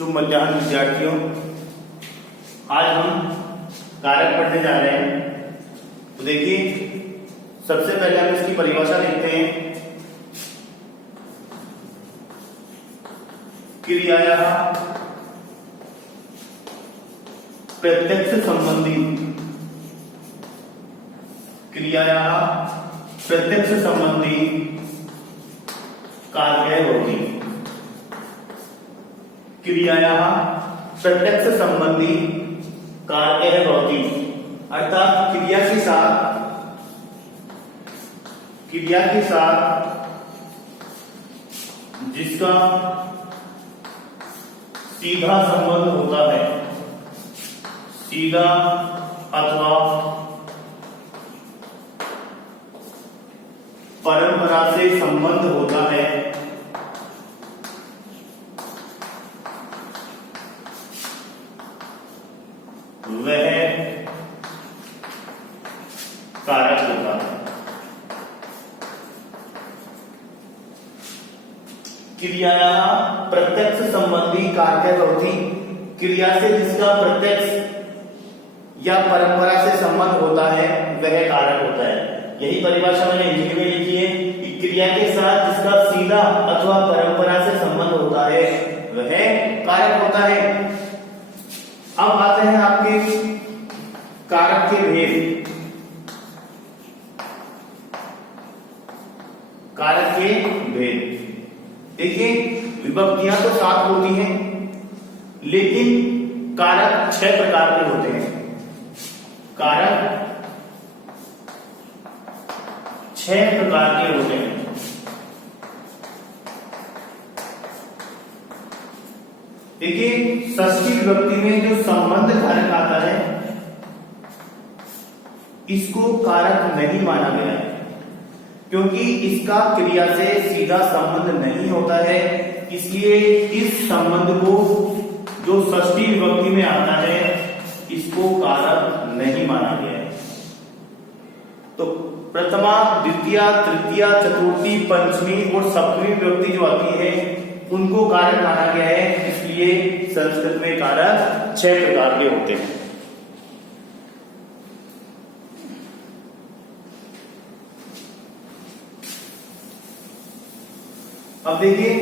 शुभ मध्याह्न विद्यार्थियों। आज हम कारक पढ़ने जा रहे हैं। तो देखिए, सबसे पहले हम इसकी परिभाषा लिखते हैं। क्रियायाः प्रत्यक्ष संबंधी, क्रियायाः प्रत्यक्ष संबंधी कार्य होती। क्रियायाः प्रत्यक्ष संबंधी कार्य भवति, अर्थात क्रिया के साथ जिसका सीधा संबंध होता है, सीधा अथवा परंपरा से संबंध होता है, वह कारक होता है। क्रियायाः प्रत्यक्ष संबंधी कार्य भवति, क्रिया से जिसका प्रत्यक्ष या परंपरा से संबंध होता है वह कारक होता है। यही परिभाषा मैंने हिंदी में लिखी है कि क्रिया के साथ जिसका सीधा अथवा परंपरा से संबंध होता है वह कारक होता है। अब आते हैं आपके कारक के भेद। कारक के भेद देखिए, विभक्तियां तो 7 होती हैं, लेकिन कारक 6 प्रकार के होते हैं। कारक 6 प्रकार के होते हैं। देखिए, षष्ठी विभक्ति में जो संबंध कारक आता है इसको कारक नहीं माना गया है, क्योंकि इसका क्रिया से सीधा संबंध नहीं होता है। इसलिए इस संबंध को जो षष्ठी विभक्ति में आता है इसको कारक नहीं माना गया है। तो प्रथमा, द्वितीया, तृतीया, चतुर्थी, पंचमी और सप्तमी विभक्ति जो आती है उनको कारक माना गया है। इसलिए संस्कृत में कारक 6 प्रकार के होते हैं। अब देखिए,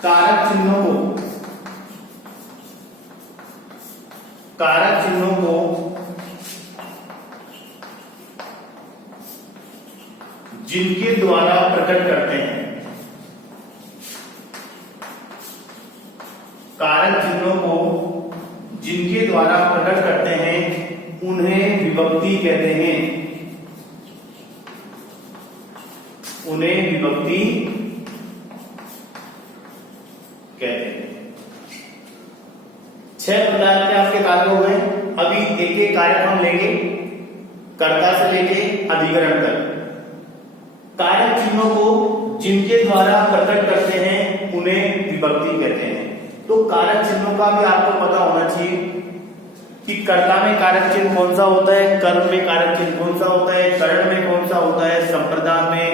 कारक चिन्हों को जिनके द्वारा प्रकट करते हैं, कारक चिन्हों को जिनके द्वारा प्रकट करते हैं उन्हें विभक्ति कहते हैं। उन्हें विभक्ति कहते हैं। 6 प्रकार के आपके कारक हो गए। अभी एक एक कारक हम लेंगे, कर्ता से लेके अधिकरण तक। कारक चिन्हों को जिनके द्वारा प्रकट करते हैं उन्हें विभक्ति कहते हैं। तो कारक चिन्हों का भी आपको पता होना चाहिए कि कर्ता में कारक चिन्ह कौन सा होता है, कर्म में कारक चिन्ह कौन सा होता है, करण में कौन सा होता है, संप्रदान में,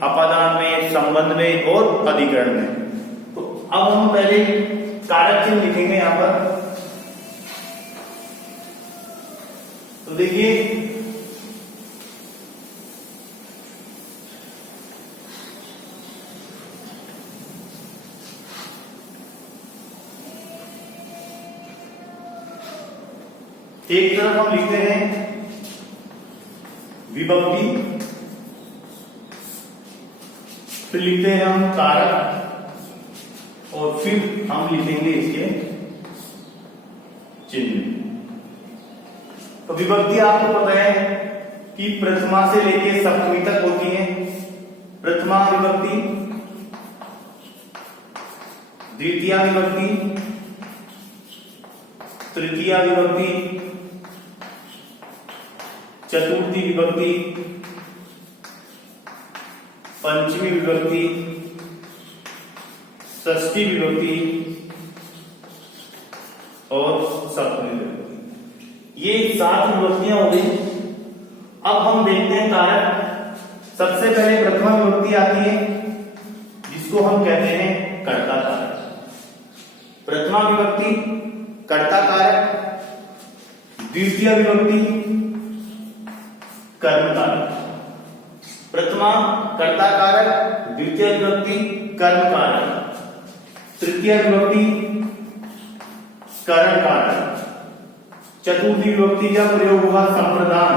अपादान में, संबंध में और अधिकरण में। तो अब हम पहले कारक चिन्ह लिखेंगे यहां पर। तो देखिए, एक तरफ हम लिखते हैं विभक्ति, फिर लिखते हैं हम कारक और फिर हम लिखेंगे इसके चिन्ह। तो विभक्ति आपको पता है कि प्रथमा से लेकर सप्तमी तक होती है। प्रथमा विभक्ति, द्वितीया विभक्ति, तृतीया विभक्ति, चतुर्थी विभक्ति, पंचमी विभक्ति, षष्ठी विभक्ति और सप्तमी विभक्ति। ये 7 विभक्तियां हो गई। अब हम देखते हैं कारक। सबसे पहले प्रथमा विभक्ति आती है जिसको हम कहते हैं कर्ता कारक। प्रथमा विभक्ति कर्ता कारक, द्वितीय विभक्ति कर्म कारक। प्रथमा कर्ता कारक, द्वितीय विभक्ति कर्म कारक, तृतीय विभक्ति करण कारक, चतुर्थी विभक्ति का प्रयोग हुआ संप्रदान,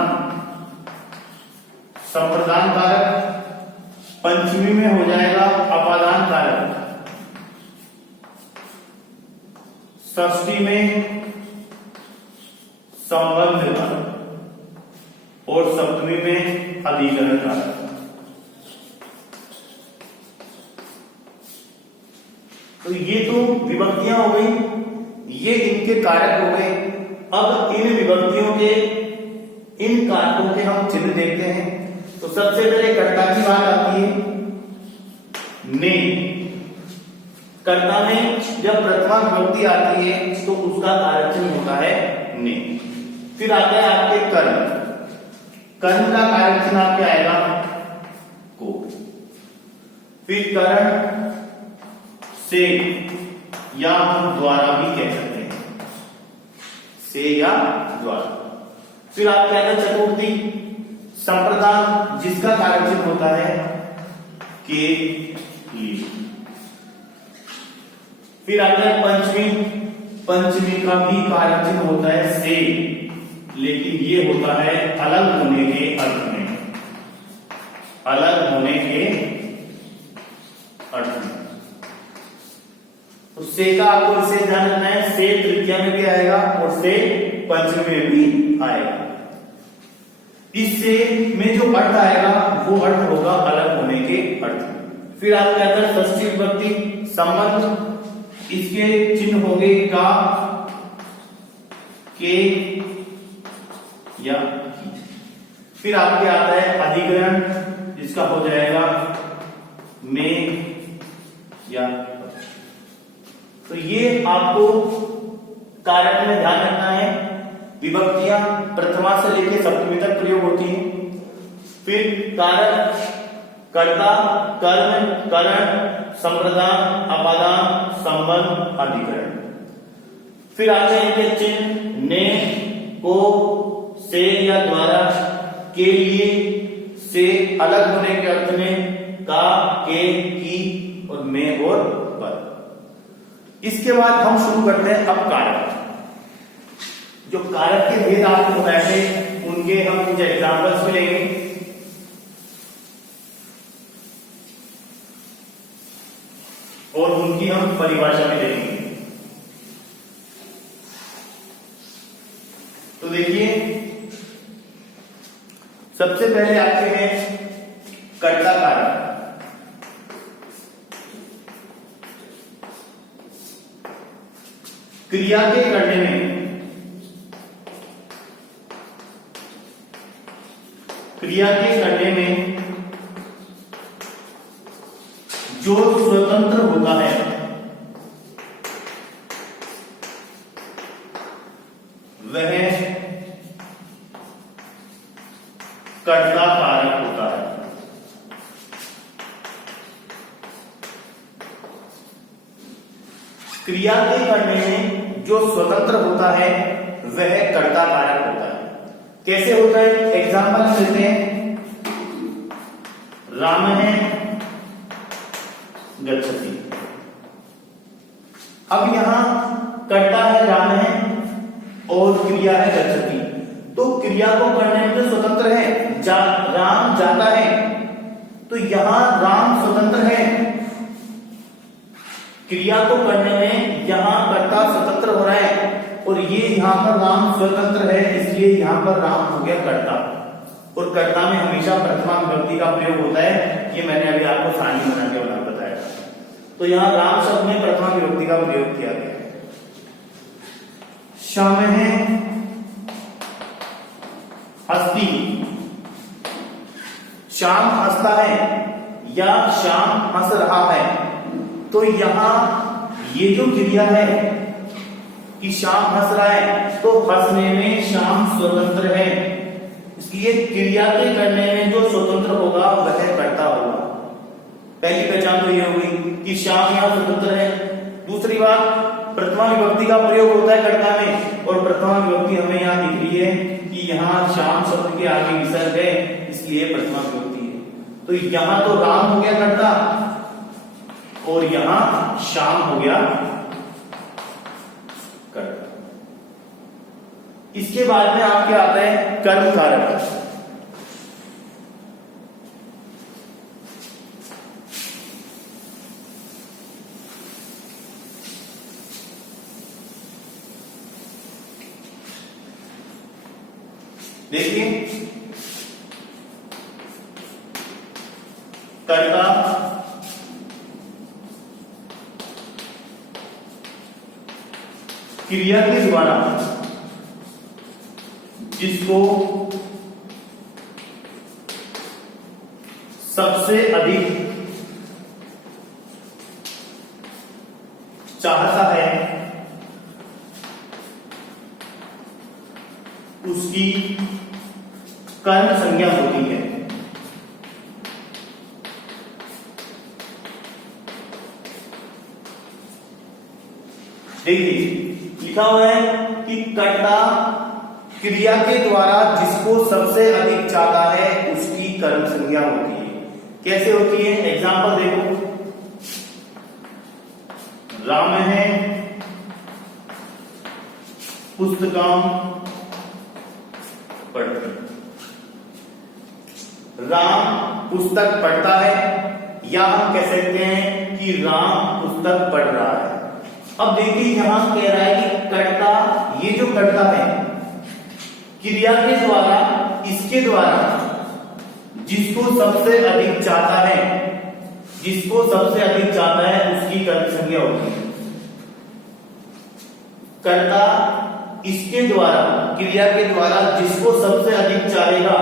संप्रदान कारक, पंचमी में हो जाएगा अपादान कारक, षष्ठी में संबंध कारक और सप्तमी में अधिकरण कारक। तो ये तो विभक्तियां हो गई, ये इनके कारक हो गए। अब इन विभक्तियों के, इन कारकों के हम चिन्ह देखते हैं। तो सबसे पहले कर्ता की बात आती है, ने। कर्ता में जब प्रथमा विभक्ति आती है तो उसका कारक चिन्ह होता है ने। फिर आता है आपके कर्म, कर्म का कारक चिन्ह आपके आएगा को। फिर करण से या हम द्वारा भी कह सकते हैं, से या द्वारा। फिर आप क्या है चतुर्थी संप्रदान, जिसका कारक चिन्ह होता है के लिए। फिर आता है पंचमी, पंचमी का भी कारक चिन्ह होता है से, लेकिन ये होता है अलग होने के अर्थ में, अलग होने के अर्थ में। तो से का आपको इसे ध्यान रखना है, से तृतीया में भी आएगा और से पंचमी में भी आएगा। इससे में जो अर्थ आएगा वो अर्थ होगा अलग होने के अर्थ। फिर आप क्या करते हैं षष्ठी विभक्ति संबंध, इसके चिन्ह होंगे का, के या की। फिर आपके आता है अधिकरण, जिसका हो जाएगा में या। तो ये आपको कारक में ध्यान रखना है। विभक्तियां प्रथमा से लेकर सप्तमी तक प्रयोग होती हैं। फिर कारक कर्ता, कर्म, करण, संप्रदान, अपादान, संबंध, अधिकरण। फिर आते हैं इनके चिन्ह, ने, को, से या द्वारा, के लिए, से अलग होने के अर्थ में, का, के, की और में और पर। इसके बाद हम शुरू करते हैं अब कारक। जो कारक के भेद आपको बताए थे उनके हम कुछ एग्जाम्पल्स भी लेंगे। और उनकी हम परिभाषा भी देखेंगे। तो देखिए सबसे पहले आपके हैं कर्ता कारक। क्रिया के करने में, क्रिया के करने में जो स्वतंत्र होता है वह कर्ता कारक होता है। क्रिया के करने में जो स्वतंत्र होता है वह कर्ता कारक होता है। कैसे होता है एग्जाम्पल देते हैं। राम है गच्छति। अब यहां कर्ता है राम है और क्रिया है गच्छति। तो क्रिया को करने में तो स्वतंत्र है, राम जाता है, तो यहां राम स्वतंत्र है। क्रिया को करने में यहां कर्ता स्वतंत्र हो रहा है और ये यहां पर राम स्वतंत्र है, इसलिए यहां पर राम हो गया कर्ता। और कर्ता में हमेशा प्रथमा विभक्ति का प्रयोग होता है, ये मैंने अभी आपको सारणी बना के बताया। तो यहां राम शब्द में प्रथमा विभक्ति का प्रयोग किया गया है। श्याम है हस्ती। श्याम हंसता है या श्याम हंस रहा है। तो यहां ये जो क्रिया है कि श्याम हंस रहा है, तो हंसने में श्याम स्वतंत्र है, इसलिए क्रिया के करने में जो स्वतंत्र होगा वह कर्ता होगा। पहली पहचान तो ये होगी। कि श्याम यहाँ स्वतंत्र है। दूसरी बात, प्रथमा विभक्ति का प्रयोग होता है कर्ता में, और प्रथमा विभक्ति हमें यहाँ दिख रही है कि यहाँ श्याम शब्द के आगे विसर्ग है, इसलिए प्रथमा विभक्ति है। तो यहाँ तो राम हो गया कर्ता और यहाँ श्याम हो गया कर्ता। इसके बाद में आपके आता है कर्म कारक। देखिए, कर्ता, क्रिया के द्वारा जिसको सबसे अधिक चाहता है उसकी कर्म संज्ञा होती है। देखिए, लिखा हुआ है कि कर्ता क्रिया के द्वारा जिसको सबसे अधिक चाहता है उसकी कर्म संज्ञा होती है। कैसे होती है? एग्जाम्पल देखो, राम है पुस्तकम पढ़ती, राम पुस्तक पढ़ता है, या हम कह सकते हैं कि राम पुस्तक पढ़ रहा है। अब देखिए, यहां कह रहा है कि कर्ता, ये जो कर्ता है क्रिया के द्वारा, इसके द्वारा जिसको सबसे अधिक चाहता है, जिसको सबसे अधिक चाहता है उसकी कर्म संज्ञा होती है। कर्ता इसके द्वारा, क्रिया के द्वारा जिसको सबसे अधिक चाहेगा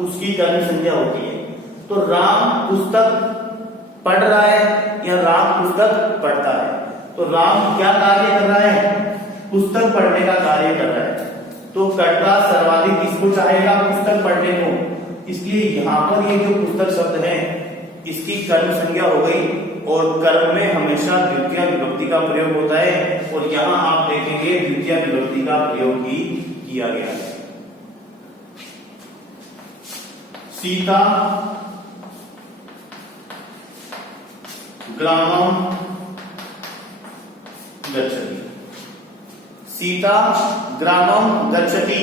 उसकी कर्म संज्ञा होती है। तो राम पुस्तक पढ़ रहा है या राम पुस्तक पढ़ता है, तो राम क्या कार्य कर रहा है? पुस्तक पढ़ने का कार्य कर रहा है। तो कर्ता सर्वाधिक किसको चाहेगा? पुस्तक पढ़ने को। इसलिए यहां पर ये जो पुस्तक शब्द है इसकी कर्म संज्ञा हो गई, और कर्म में हमेशा द्वितीय विभक्ति का प्रयोग होता है, और यहां आप देखेंगे द्वितीय विभक्ति का प्रयोग ही किया गया है। सीता ग्रामम गच्छति, सीता ग्रामम गच्छति,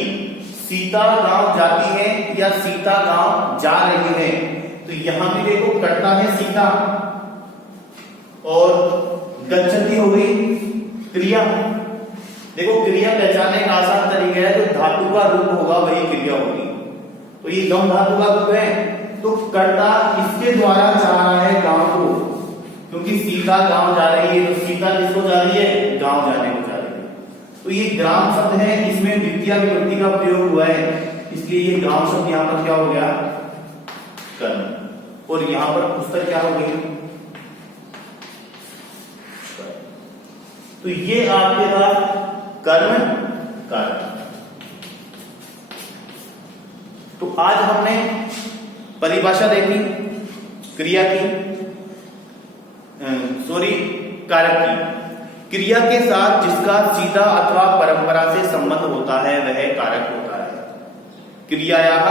सीता गांव जाती है या सीता गांव जा रही है। तो यहां भी देखो, कर्ता है सीता और गच्छति हो गई क्रिया। देखो, क्रिया पहचानने का आसान तरीका है, जो धातु का रूप होगा वही क्रिया होगी। तो ये गम धातु का रूप है, तो कर्ता इसके द्वारा चाह रहा है गांव को, क्योंकि सीता गांव जा रही है, तो सीता किसको जा रही है? गांव जाने को जा रही है। तो ये ग्राम शब्द है, इसमें द्वितीय विभक्ति का प्रयोग हुआ है, इसलिए ये ग्राम शब्द यहां पर क्या हो गया? कर्म। और यहां पर पुस्तक क्या हो गई? तो ये आपके पास कर्म कारक। तो आज हमने परिभाषा देखी क्रिया की, कारक की। क्रिया के साथ जिसका सीधा अथवा परंपरा से संबंध होता है वह कारक होता है। क्रियायाः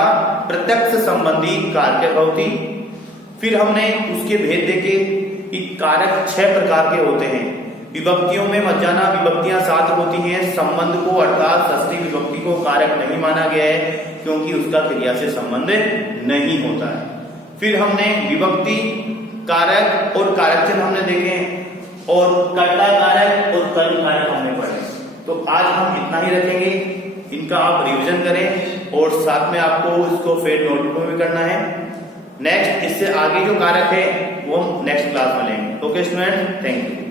प्रत्यक्ष संबंधी कारक होती। फिर हमने उसके भेद देखे कि कारक 6 प्रकार के होते हैं। विभक्तियों में मध्याह्न विभक्तियां 7 होती हैं। संबंध को अर्थात षष्ठी विभक्ति को कारक नहीं माना गया है, क्योंकि उसका क्रिया से संबंध नहीं होता है। फिर हमने विभक्ति, कारक और कारक चिन्ह हमने देखे, और कर्ता कारक और कर्म कारक हमने पढ़े। तो आज हम इतना ही रखेंगे, इनका आप रिवीजन करें, और साथ में आपको इसको फेड नोटबुक में भी करना है। नेक्स्ट इससे आगे जो कारक है वो हम नेक्स्ट क्लास में लेंगे। Okay student, thank you.